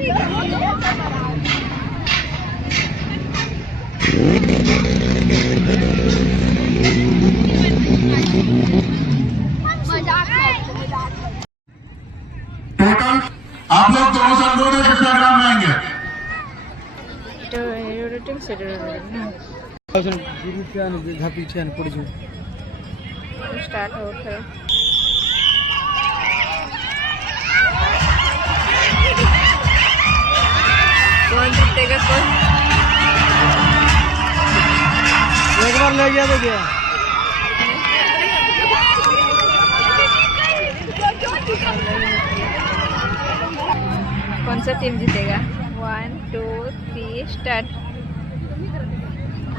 Total आप लोग दोनों संघों में कितना ग्राम आएंगे? स्टार्ट हो गया। कौन जीतेगा? कौन एक बार ले गया तो क्या? कौन सा टीम जीतेगा? 1 2 3 स्टार्ट।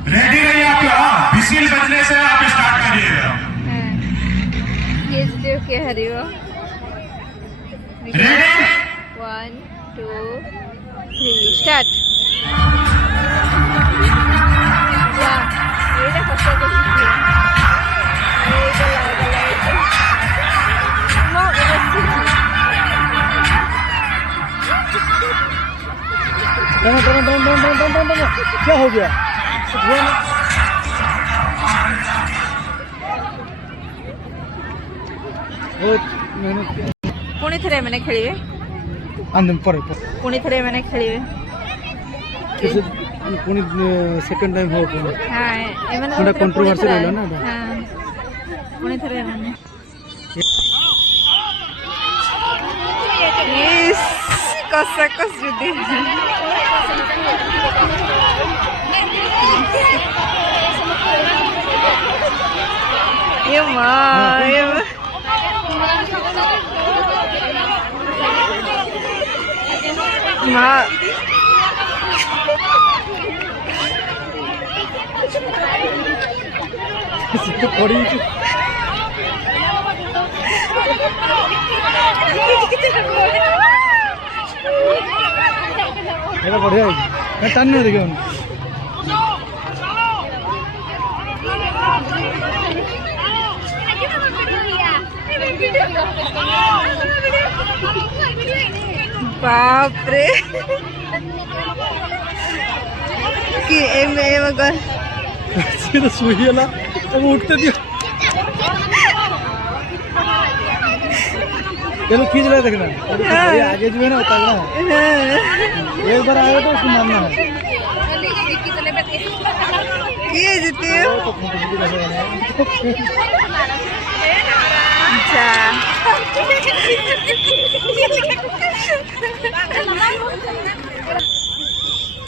रेडी रहिए आप लोग। विसिल बजने से आप स्टार्ट करिएगा। ये जीते क्या हरी हो? Ready 1 2 3 start. ये फर्स्ट को जीती है। क्या हो गया? पुणी थरे मैंने खेलिए। अंदर पर पुणी थरे मैंने खेलिए। पुणी सेकंड टाइम हो पुणी। हाँ एमन थोड़ा कंट्रोवर्सी रहला ना। हाँ पुणी थरे मैंने। यस कसा कस जुदी। ये माँ ये माँ पड़ी बढ़िया है। टान नहीं देखे बाप रे कि एम कर सीधा सुईला अब उठते दियो। चलो खींच ले देखना। आगे जो है ना उतारना है। एक बार आएगा तो उसको मारना है। ये जीती हो? अच्छा